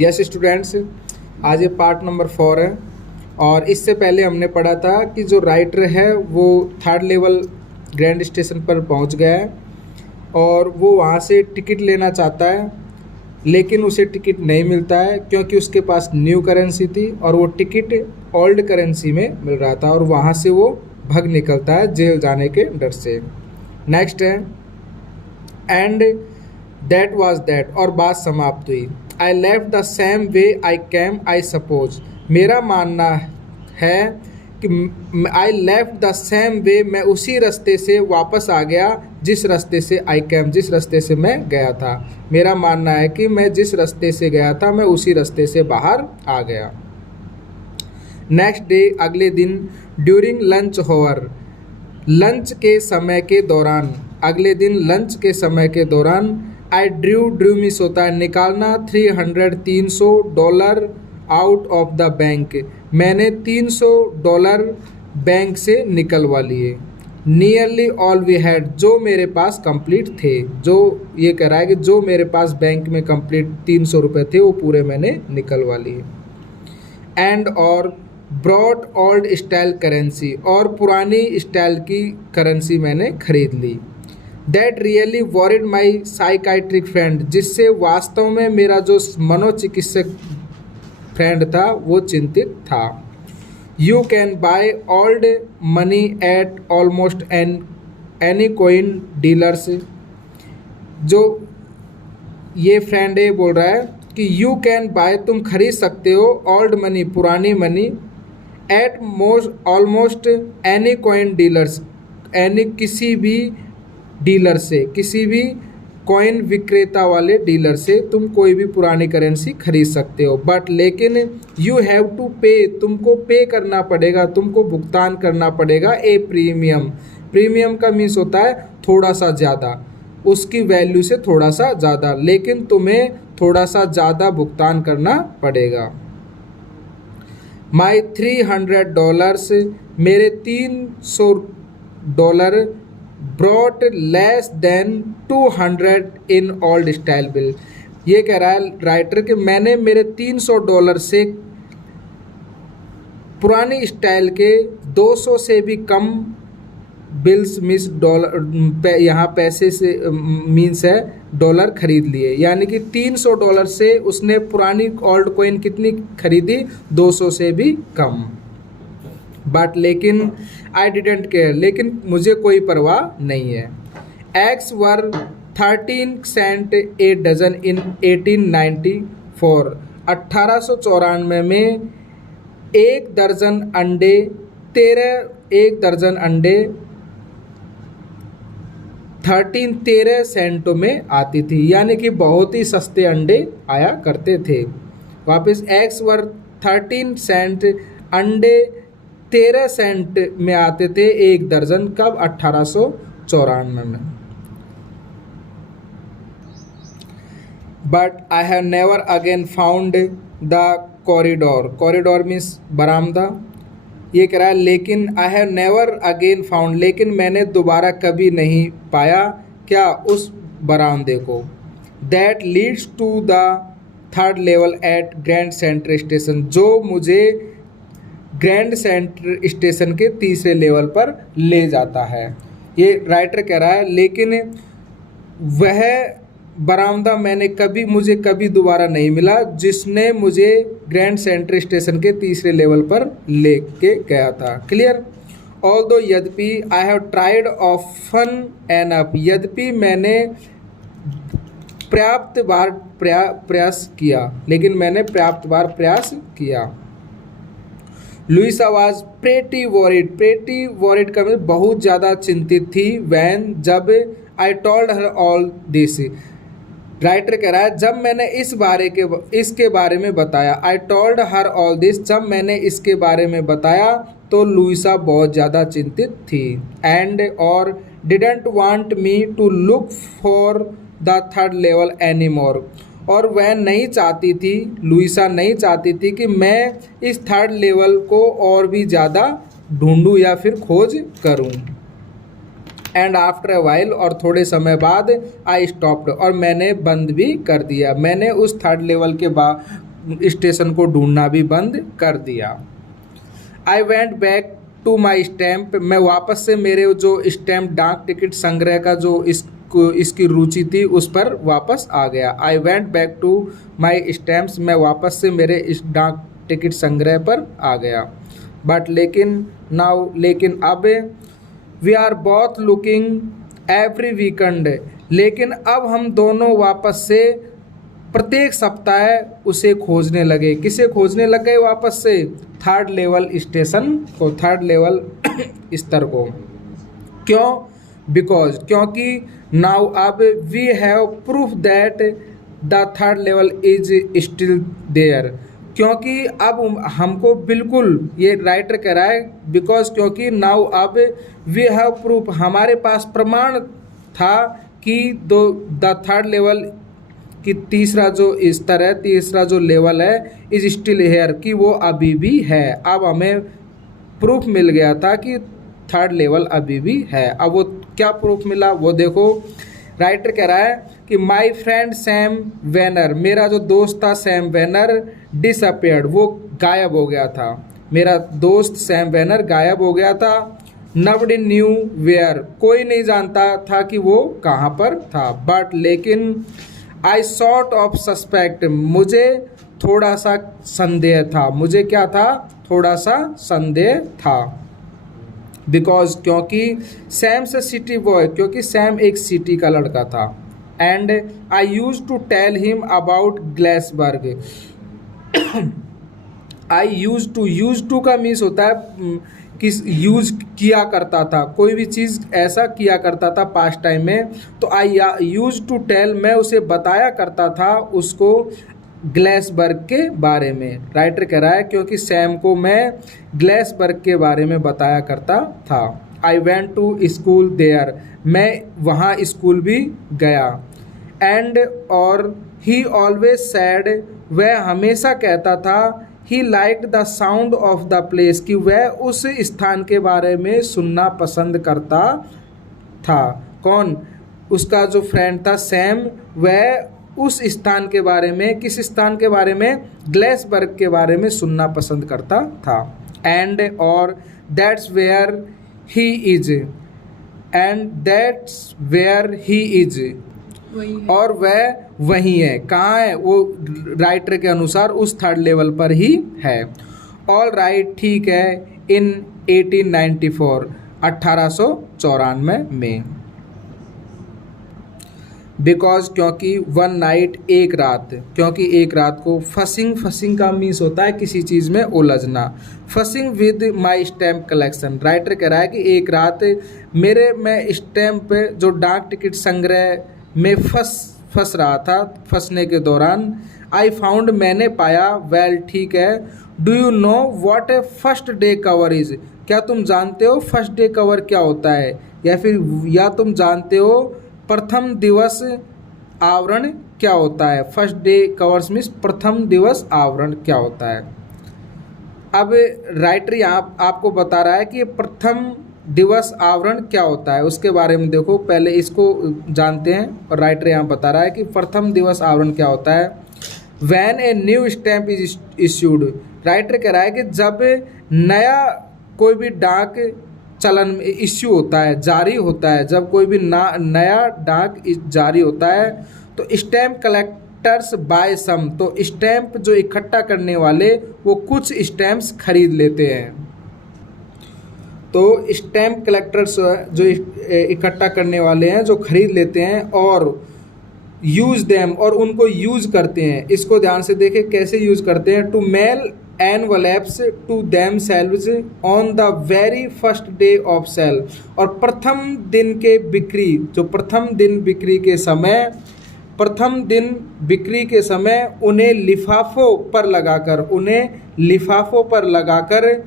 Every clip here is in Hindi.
यस स्टूडेंट्स, आज ये पार्ट नंबर 4 है। और इससे पहले हमने पढ़ा था कि जो राइटर है वो थर्ड लेवल ग्रैंड स्टेशन पर पहुंच गया है और वो वहाँ से टिकट लेना चाहता है, लेकिन उसे टिकट नहीं मिलता है क्योंकि उसके पास न्यू करेंसी थी और वो टिकट ओल्ड करेंसी में मिल रहा था और वहाँ से वो भाग निकलता है जेल जाने के डर से। नेक्स्ट है एंड दैट वाज दैट, और बात समाप्त हुई। I left the same way I came I suppose, मेरा मानना है कि I left the same way, मैं उसी रास्ते से वापस आ गया जिस रास्ते से आई कैम, जिस रास्ते से मैं गया था। मेरा मानना है कि मैं जिस रास्ते से गया था मैं उसी रास्ते से बाहर आ गया। नेक्स्ट डे, अगले दिन, ड्यूरिंग लंच होवर, लंच के समय के दौरान, अगले दिन लंच के समय के दौरान, आई ड्रू मिस होता है निकालना, $300 आउट ऑफ द बैंक, मैंने $300 बैंक से निकलवा लिए। नियरली ऑल वी हैड, जो मेरे पास कंप्लीट थे, जो ये कह रहा है कि जो मेरे पास बैंक में कंप्लीट 300 रुपये थे वो पूरे मैंने निकलवा लिए। एंड और ब्रॉड ओल्ड स्टाइल करेंसी, और पुरानी स्टाइल की करेंसी मैंने खरीद ली। That really worried my psychiatric friend, जिससे वास्तव में मेरा जो मनोचिकित्सक फ्रेंड था वो चिंतित था। You can by old money at almost any coin dealers, जो ये फ्रेंड है बोल रहा है कि यू कैन बाय, तुम खरीद सकते हो, ओल्ड मनी, पुरानी money, at most almost any coin dealers, any किसी भी डीलर से, किसी भी कॉइन विक्रेता वाले डीलर से तुम कोई भी पुरानी करेंसी खरीद सकते हो। बट लेकिन यू हैव टू पे, तुमको पे करना पड़ेगा, तुमको भुगतान करना पड़ेगा ए प्रीमियम। प्रीमियम का मीन्स होता है थोड़ा सा ज़्यादा, उसकी वैल्यू से थोड़ा सा ज़्यादा, लेकिन तुम्हें थोड़ा सा ज़्यादा भुगतान करना पड़ेगा। माई $300, मेरे $300 brought less than 200 in old style bill. ये कह रहा है राइटर कि मैंने मेरे $300 से पुरानी स्टाइल के 200 से भी कम बिल्स मिस डॉलर, यहाँ पैसे से मीन्स है डॉलर खरीद लिए, यानी कि $300 से उसने पुरानी ओल्ड कॉइन कितनी खरीदी, 200 से भी कम। बट लेकिन आई डिडेंट केयर, लेकिन मुझे कोई परवाह नहीं है। Eggs were 13 cent a dozen in 1894, 1894 में एक दर्जन अंडे 13 सेंटों में आती थी, यानी कि बहुत ही सस्ते अंडे आया करते थे। वापस एग्स वर 13 सेंट, अंडे 13 सेंट में आते थे एक दर्जन, कब, 1894 में। But I have never again found the corridor, corridor means बरामदा। ये कह रहा है लेकिन I have never again found, लेकिन मैंने दोबारा कभी नहीं पाया, क्या, उस बरामदे को। That leads to the third level at grand central station, जो मुझे ग्रैंड सेंटर स्टेशन के तीसरे लेवल पर ले जाता है। ये राइटर कह रहा है लेकिन वह बरामदा मुझे कभी दोबारा नहीं मिला जिसने मुझे ग्रैंड सेंटर स्टेशन के तीसरे लेवल पर लेके गया था। क्लियर। ऑल्दो, यद्यपि, I have tried often enough, यद्यपि मैंने पर्याप्त बार प्रयास किया, लेकिन मैंने पर्याप्त बार प्रयास किया। लुइसा वाज प्रेटी वॉरिड का मतलब बहुत ज़्यादा चिंतित थी। वैन, जब, I told her all this, writer कह रहा है जब मैंने इसके बारे में बताया, I told her all this, जब मैंने इसके बारे में बताया तो लुइसा बहुत ज़्यादा चिंतित थी। एंड और didn't want me to look for the third level any more, और वह नहीं चाहती थी, लुइसा नहीं चाहती थी कि मैं इस थर्ड लेवल को और भी ज़्यादा ढूंढूं या फिर खोज करूं। एंड आफ्टर अ वाइल, और थोड़े समय बाद, आई स्टॉप्ड, और मैंने बंद भी कर दिया। मैंने उस थर्ड लेवल स्टेशन को ढूंढना भी बंद कर दिया। I went back to my stamp, मैं वापस से मेरे जो स्टैम्प डाक टिकट संग्रह का जो इसकी रुचि थी उस पर वापस आ गया। I went back to my stamps, मैं वापस से मेरे इस डाक टिकट संग्रह पर आ गया। बट लेकिन अब we are both looking every weekend, लेकिन अब हम दोनों वापस से प्रत्येक सप्ताह उसे खोजने लगे। किसे खोजने लग गए वापस से? थर्ड लेवल स्टेशन को, थर्ड लेवल स्तर को। क्यों? बिकॉज, क्योंकि नाउ अब we have proof that the third level is still there, क्योंकि अब हमको बिल्कुल, ये राइटर कह रहा है बिकॉज, क्योंकि नाउ अब वी हैव प्रूफ, हमारे पास प्रमाण था कि द थर्ड लेवल कि तीसरा जो स्तर है, तीसरा जो लेवल है, इज स्टिल हेयर, कि वो अभी भी है। अब हमें प्रूफ मिल गया था कि थर्ड लेवल अभी भी है। अब वो क्या प्रूफ मिला वो देखो। राइटर कह रहा है कि माई फ्रेंड सैम वेनर, मेरा जो दोस्त था सैम वेनर, डिसअपेयर्ड, वो गायब हो गया था। मेरा दोस्त सैम वेनर गायब हो गया था। नबडी न्यू वेयर, कोई नहीं जानता था कि वो कहाँ पर था। बट लेकिन आई सॉर्ट ऑफ सस्पेक्ट, मुझे थोड़ा सा संदेह था। मुझे क्या था? थोड़ा सा संदेह था। बिकॉज, क्योंकि सैम से सिटी बॉय, क्योंकि सैम एक सिटी का लड़का था। And I use to tell him about Galesburg, I use to का मीन्स होता है किस यूज किया करता था, कोई भी चीज़ ऐसा किया करता था पास्ट टाइम में। तो आई यूज टू टेल, मैं उसे बताया करता था उसको ग्लेसबर्ग के बारे में। राइटर कह रहा है क्योंकि सैम को मैं ग्लेसबर्ग के बारे में बताया करता था। I went to school there, मैं वहाँ स्कूल भी गया। एंड और ही ऑलवेज सैड, वह हमेशा कहता था, he liked the sound of the place, कि वह उस स्थान के बारे में सुनना पसंद करता था। कौन? उसका जो फ्रेंड था सैम, वह उस स्थान के बारे में, किस स्थान के बारे में? ग्लेसबर्ग के बारे में सुनना पसंद करता था। एंड और that's where he is, and that's where he is, और वह वही है। कहाँ है वो? राइटर के अनुसार उस थर्ड लेवल पर ही है। ऑल राइट, ठीक है। इन 1894, 1894 में। बिकॉज, क्योंकि वन नाइट, एक रात, क्योंकि एक रात को। फसिंग का मीन्स होता है किसी चीज़ में उलझना। Fussing with my stamp collection, writer कह रहा है कि एक रात मैं स्टैम्प जो डाक टिकट संग्रह में फंस रहा था। फंसने के दौरान आई फाउंड, मैंने पाया। वेल, ठीक है। Do you know what A first day cover is, क्या तुम जानते हो फर्स्ट डे कवर क्या होता है? या तुम जानते हो प्रथम दिवस आवरण क्या होता है? फर्स्ट डे कवर्स मीन्स प्रथम दिवस आवरण क्या होता है। अब राइटर यहाँ आपको बता रहा है कि प्रथम दिवस आवरण क्या होता है, उसके बारे में देखो। पहले इसको जानते हैं। और राइटर यहाँ बता रहा है कि प्रथम दिवस आवरण क्या होता है। When a new stamp is issued, writer कह रहा है कि जब नया कोई भी डाक चलन इश्यू होता है, जारी होता है, जब कोई भी नया डाक जारी होता है, तो स्टैम्प कलेक्टर्स बाय सम, तो स्टैम्प जो इकट्ठा करने वाले वो कुछ स्टैम्प्स खरीद लेते हैं। तो स्टैम्प कलेक्टर्स जो इकट्ठा करने वाले हैं, जो खरीद लेते हैं और यूज देम, और उनको यूज करते हैं। इसको ध्यान से देखें कैसे यूज करते हैं। To mail envelopes to themselves on the very first day of sale, और प्रथम दिन के बिक्री, जो प्रथम दिन बिक्री के समय उन्हें लिफाफों पर लगाकर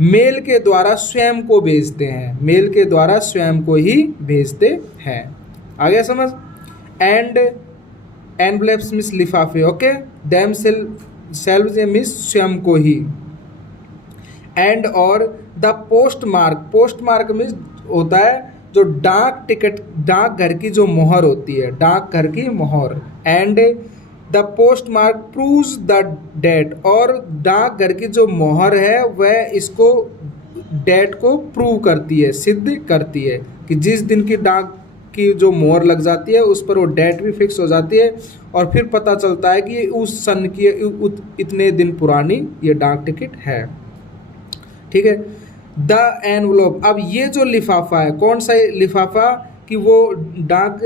मेल के द्वारा स्वयं को भेजते हैं। मेल के द्वारा स्वयं को ही भेजते हैं। आ गया समझ? एंड एनवलप्स मीन्स लिफाफे, ओके। देम सेल्व्स मीन्स स्वयं को ही। एंड और द पोस्टमार्क मीन्स होता है जो डाक घर की जो मोहर होती है, डाक घर की मोहर। And the postmark proves the date, और डाकघर की जो मोहर है वह इसको डेट को प्रूव करती है, सिद्ध करती है कि जिस दिन की डाक की जो मोहर लग जाती है उस पर वो डेट भी फिक्स हो जाती है और फिर पता चलता है कि उस सन की इतने दिन पुरानी ये डाक टिकट है। ठीक है। द एनवलप, अब ये जो लिफाफा है, कौन सा लिफाफा, कि वो डाक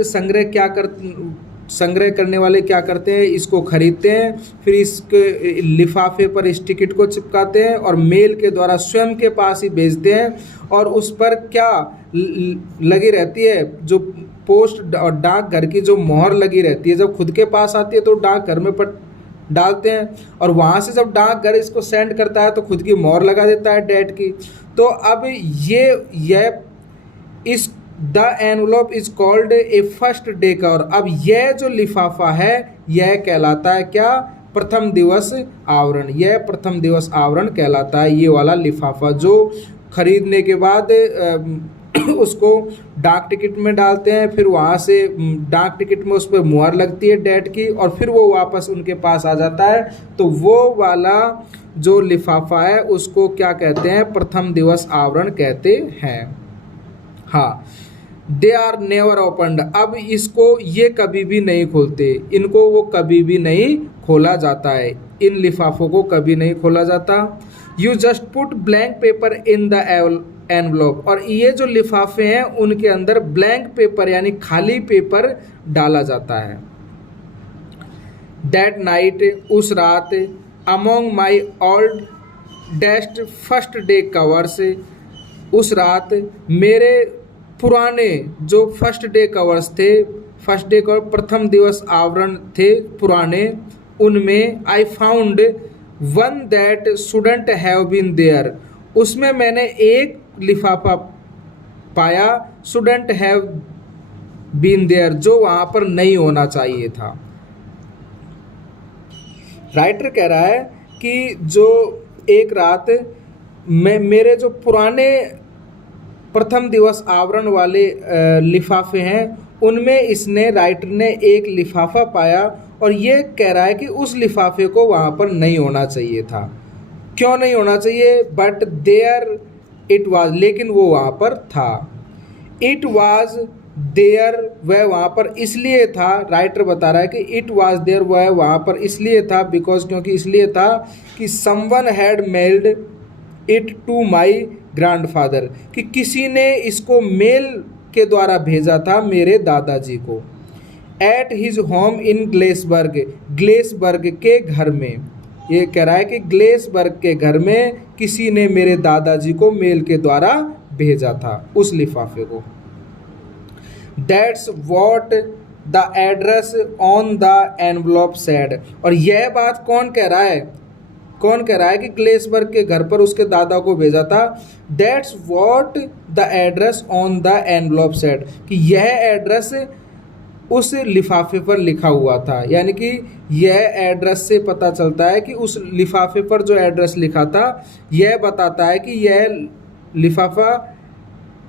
संग्रह करने वाले क्या करते हैं, इसको खरीदते हैं, फिर इसके लिफाफे पर इस टिकट को चिपकाते हैं और मेल के द्वारा स्वयं के पास ही भेजते हैं, और उस पर क्या लगी रहती है, जो पोस्ट और डाकघर की जो मोहर लगी रहती है। जब खुद के पास आती है तो डाकघर में डालते हैं, और वहाँ से जब डाकघर इसको सेंड करता है तो खुद की मोहर लगा देता है डेट की। तो अब यह इस the envelope is called a first day cover. अब यह जो लिफाफा है यह कहलाता है क्या, प्रथम दिवस आवरण। यह प्रथम दिवस आवरण कहलाता है, ये वाला लिफाफा जो खरीदने के बाद उसको डाक टिकट में डालते हैं, फिर वहाँ से डाक टिकट में उस पर मुहर लगती है डेट की, और फिर वो वापस उनके पास आ जाता है। तो वो वाला जो लिफाफा है उसको क्या कहते हैं, प्रथम दिवस आवरण कहते हैं। हाँ, दे आर नेवर ओपन्ड, अब इसको ये कभी भी नहीं खोलते, इनको वो कभी भी नहीं खोला जाता है, इन लिफाफों को कभी नहीं खोला जाता। You just put blank paper in the envelope, और ये जो लिफाफे हैं उनके अंदर ब्लैंक पेपर यानी खाली पेपर डाला जाता है। दैट नाइट, उस रात, among my oldest first day covers, उस रात मेरे पुराने जो फर्स्ट डे कवर्स थे, फर्स्ट डे कवर प्रथम दिवस आवरण थे पुराने, उनमें I found one that shouldn't have been there, उसमें मैंने एक लिफाफा पाया, शुडंट हैव बीन देयर, जो वहाँ पर नहीं होना चाहिए था। राइटर कह रहा है कि जो एक रात मेरे जो पुराने प्रथम दिवस आवरण वाले लिफाफे हैं उनमें इसने, राइटर ने एक लिफाफा पाया, और ये कह रहा है कि उस लिफाफे को वहाँ पर नहीं होना चाहिए था। क्यों नहीं होना चाहिए, बट देयर इट वाज, लेकिन वो वहाँ पर था। इट वाज देयर, वह वहाँ पर इसलिए था, राइटर बता रहा है कि इट वाज देयर, वह वहाँ पर इसलिए था, बिकॉज, क्योंकि इसलिए था कि someone had mailed it to my grandfather, कि किसी ने इसको मेल के द्वारा भेजा था मेरे दादाजी को। एट हिज होम इन ग्लेसबर्ग, ग्लेसबर्ग के घर में, ये कह रहा है कि ग्लेसबर्ग के घर में किसी ने मेरे दादाजी को मेल के द्वारा भेजा था उस लिफाफे को। That's what the address on the envelope said, और यह बात कौन कह रहा है, कौन कह रहा है कि ग्लेसबर्ग के घर पर उसके दादा को भेजा था। That's what the address on the envelope said, कि यह एड्रेस उस लिफाफे पर लिखा हुआ था, यानी कि यह एड्रेस से पता चलता है कि उस लिफाफे पर जो एड्रेस लिखा था यह बताता है कि यह लिफाफा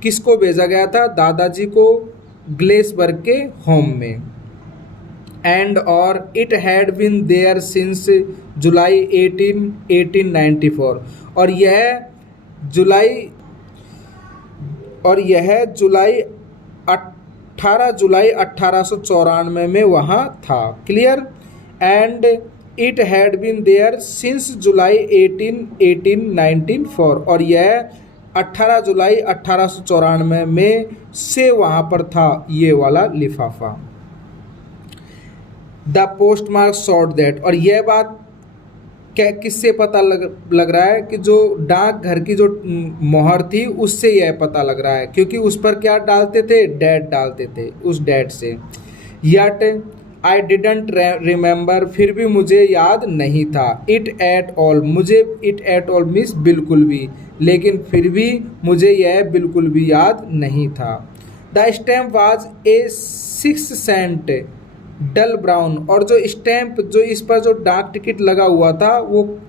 किसको भेजा गया था, दादाजी को ग्लेसबर्ग के होम में। एंड और it had been there since July 1894, और यह जुलाई 18 जुलाई 1894 में वहाँ था। Clear. And it had been there since July 1894, और यह 18 जुलाई 1894 में से वहाँ पर था ये वाला लिफाफा। The post mark shot that, और यह बात क्या किससे पता लग रहा है, कि जो डाकघर की जो मोहर थी उससे यह पता लग रहा है, क्योंकि उस पर क्या डालते थे, डेट डालते थे, उस डेट से। यट आई डिडंट रिमेंबर, फिर भी मुझे याद नहीं था। इट एट ऑल, मुझे इट एट ऑल मीन्स बिल्कुल भी, लेकिन फिर भी मुझे यह बिल्कुल भी याद नहीं था। The stamp was a 6 cent dull brown, और जो स्टैम्प जो इस पर जो डाक टिकट लगा हुआ था वो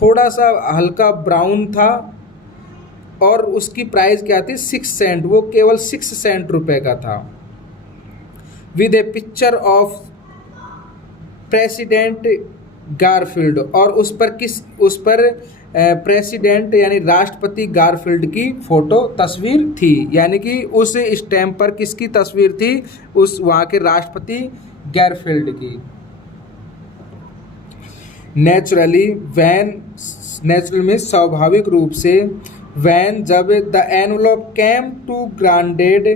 थोड़ा सा हल्का ब्राउन था, और उसकी प्राइस क्या थी, 6 सेंट, वो केवल 6 सेंट रुपए का था। With A picture of president Garfield, और उस पर प्रेसिडेंट यानी राष्ट्रपति गारफील्ड की फोटो तस्वीर थी, यानी कि उस स्टैम्प पर किसकी तस्वीर थी, उस वहाँ के राष्ट्रपति गारफील्ड की। नेचुरल में स्वाभाविक रूप से, वैन जब the envelope came to grandad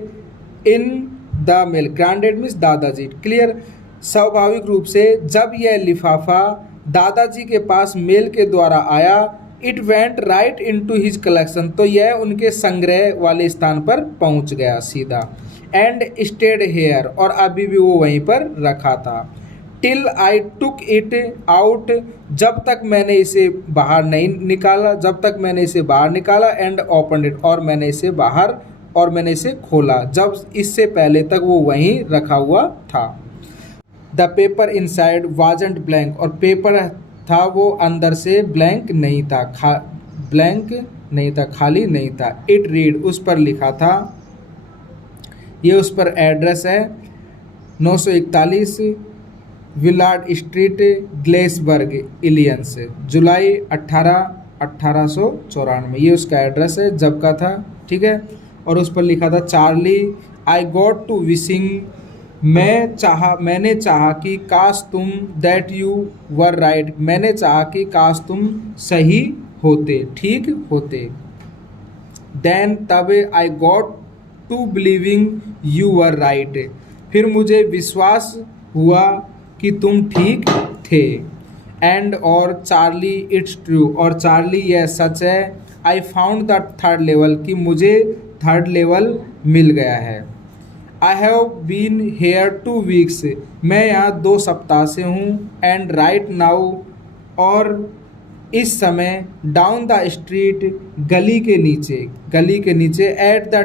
in the mail, grandad means दादाजी, क्लियर, स्वाभाविक रूप से जब यह लिफाफा दादाजी के पास मेल के द्वारा आया, it went right into his collection, तो यह उनके संग्रह वाले स्थान पर पहुंच गया सीधा। एंड स्टेड हेयर, और अभी भी वो वहीं पर रखा था। Till I took it out, जब तक मैंने इसे बाहर नहीं निकाला, जब तक मैंने इसे बाहर निकाला। एंड ओपन इट, और मैंने इसे खोला, जब इससे पहले तक वो वहीं रखा हुआ था। The paper inside wasn't blank, और पेपर था वो अंदर से ब्लैंक नहीं था, खाली नहीं था। इट रीड, उस पर लिखा था, ये उस पर एड्रेस है 941 विलार्ड स्ट्रीट, ग्लेसबर्ग, इलियंस, जुलाई 1894, ये उसका एड्रेस है, जब का था, ठीक है। और उस पर लिखा था, Charlie I got to wishing, मैंने चाहा कि काश तुम, दैट यू वर राइट, मैंने चाहा कि काश तुम सही होते, ठीक होते। देन तब I got to believing you were right, फिर मुझे विश्वास हुआ कि तुम ठीक थे। एंड और चार्ली इट्स ट्रू, और चार्ली यह सच है। I found the third level, कि मुझे थर्ड लेवल मिल गया है। I have been here 2 weeks, मैं यहाँ 2 सप्ताह से हूँ। एंड राइट नाउ, और इस समय, डाउन द स्ट्रीट, गली के नीचे, एट द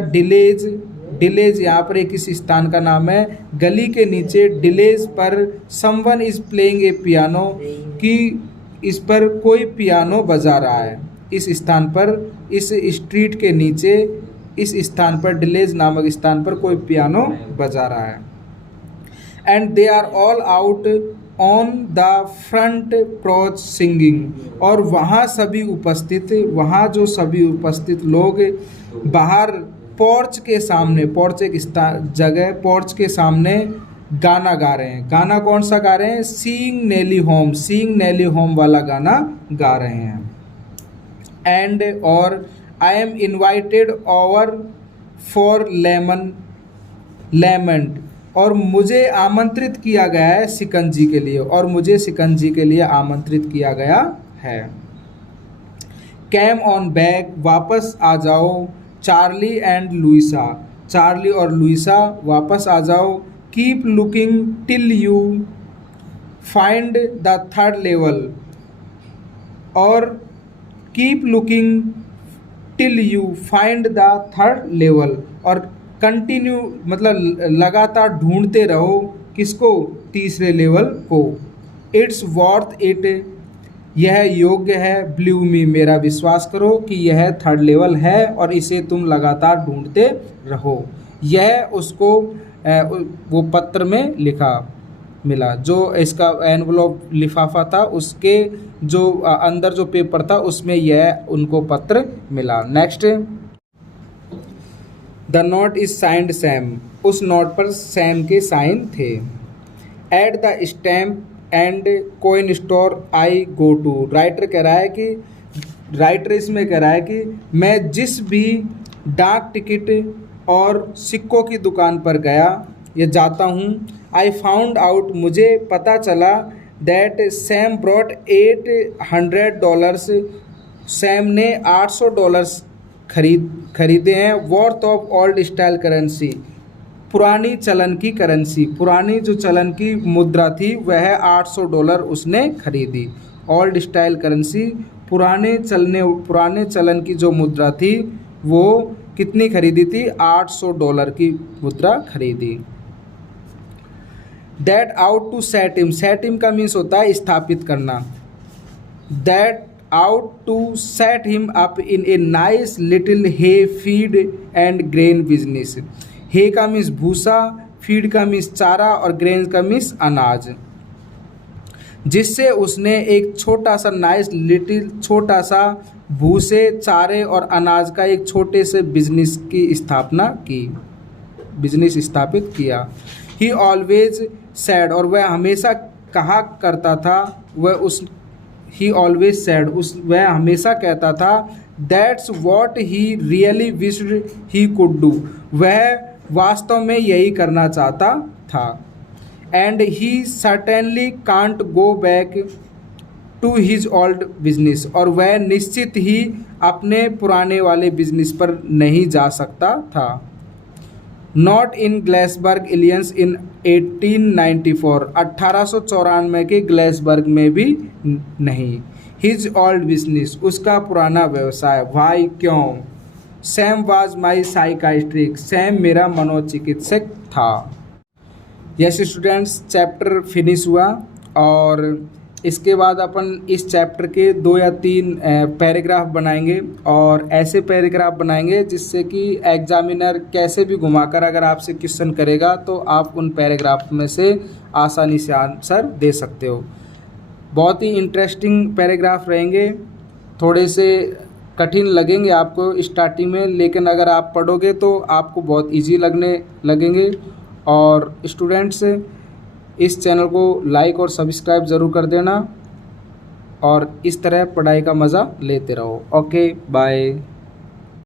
डिलेज यहाँ पर एक इस स्थान का नाम है, गली के नीचे डिलेज पर, someone is playing a piano, कि इस पर कोई पियानो बजा रहा है। इस स्थान पर, इस स्ट्रीट के नीचे, इस स्थान पर, डिलेज नामक स्थान पर कोई पियानो बजा रहा है। And they are all out on the front porch singing, और वहाँ जो सभी उपस्थित लोग बाहर पोर्च के सामने, पोर्च एक जगह, पोर्च के सामने गाना गा रहे हैं। गाना कौन सा गा रहे हैं? सीइंग नेली होम वाला गाना गा रहे हैं। एंड और I am invited over for lemonade, और मुझे आमंत्रित किया गया है शिकंजी के लिए, आमंत्रित किया गया है। कैम ऑन बैक, वापस आ जाओ। चार्ली एंड लुइसा, चार्ली और लुइसा वापस आ जाओ। Keep looking till you find the third level, और keep looking till you find the third level, और कंटिन्यू मतलब लगातार ढूंढते रहो, किसको? तीसरे लेवल को। इट्स वर्थ इट, यह योग्य है। बिलीव मी, मेरा विश्वास करो कि यह थर्ड लेवल है, और इसे तुम लगातार ढूंढते रहो। यह उसको वो पत्र में मिला, जो इसका एनवलप लिफाफा था, उसके जो अंदर जो पेपर था उसमें यह उनको पत्र मिला। Next, the note is signed Sam, उस नोट पर सैम के साइन थे। At the stamp and coin store I go to, writer इसमें कह रहा है कि मैं जिस भी डाक टिकट और सिक्कों की दुकान पर जाता हूँ। आई फाउंड आउट, मुझे पता चला, दैट सैम ब्रॉट $800, सैम ने $800 खरीदे हैं। Worth of old style currency, पुरानी चलन की करेंसी, पुरानी जो चलन की मुद्रा थी वह $800 उसने खरीदी। ओल्ड स्टाइल करेंसी, पुराने चलन की जो मुद्रा थी वो कितनी खरीदी थी? $800 की मुद्रा खरीदी। That ought to set him का मीन्स होता है स्थापित करना। That ought to set him up in a nice little hay feed and grain business. Hay का मीन्स भूसा, फीड का मीन्स चारा, और ग्रेन का मीन्स अनाज। जिससे उसने एक छोटा सा नाइस लिटिल छोटा सा भूसे चारे और अनाज का एक छोटे से बिजनेस स्थापित किया। ही ऑलवेज सैड, और वह हमेशा कहा करता था, वह हमेशा कहता था that's what he really wished he could do, वह वास्तव में यही करना चाहता था। And he certainly can't go back to his old business, और वह निश्चित ही अपने पुराने वाले बिजनेस पर नहीं जा सकता था। नॉट इन ग्लेसबर्ग इलियंस इन 1894, 1894 के ग्लेसबर्ग में भी नहीं। हिज ओल्ड बिजनेस, उसका पुराना व्यवसाय। वाई, क्यों? Sam was my psychiatric, Sam मेरा मनोचिकित्सक था। यस स्टूडेंट्स, चैप्टर फिनिश हुआ और इसके बाद अपन इस चैप्टर के 2 या 3 पैराग्राफ बनाएंगे, और ऐसे पैराग्राफ बनाएंगे जिससे कि एग्जामिनर कैसे भी घुमाकर अगर आपसे क्वेश्चन करेगा तो आप उन पैराग्राफ में से आसानी से आंसर दे सकते हो। बहुत ही इंटरेस्टिंग पैराग्राफ रहेंगे, थोड़े से कठिन लगेंगे आपको स्टार्टिंग में, लेकिन अगर आप पढ़ोगे तो आपको बहुत ईजी लगने लगेंगे। और स्टूडेंट्स, इस चैनल को लाइक और सब्सक्राइब ज़रूर कर देना, और इस तरह पढ़ाई का मज़ा लेते रहो। Okay, bye.